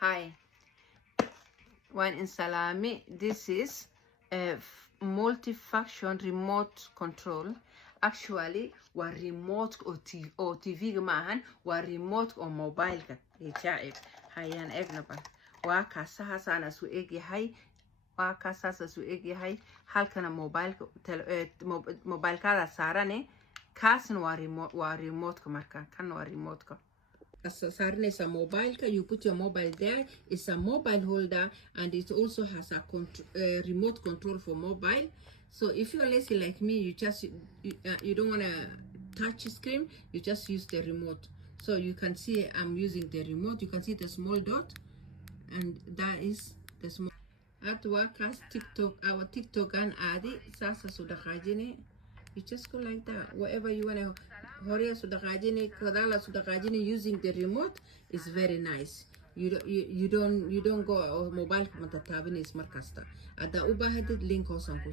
Hi, one in Salami. This is a multi-function remote control. Actually, wa remote or TV maahan, wa remote or mobile ka. Ijaib. Hayan egnaba. Wa kasaha sana su egyahay. Wa kasasa su egyahay. Halkana mobile kada sarane. Kasin wa remote ka marka. Kan wa remote ka. Sarne is a mobile. You put your mobile there. It's a mobile holder, and it also has a remote control for mobile. So if you're lazy like me, you don't want to touch screen. You just use the remote. So you can see I'm using the remote. You can see the small dot, and that is the small. At work as TikTok, our TikTok and Adi Sasa Sudakajini. You just go like that. Whatever you want to Horia Sudakajini, Kodala Sudakajini using the remote is very nice. You don't go mobile matatabini is markasta. At the Uber headed link or something.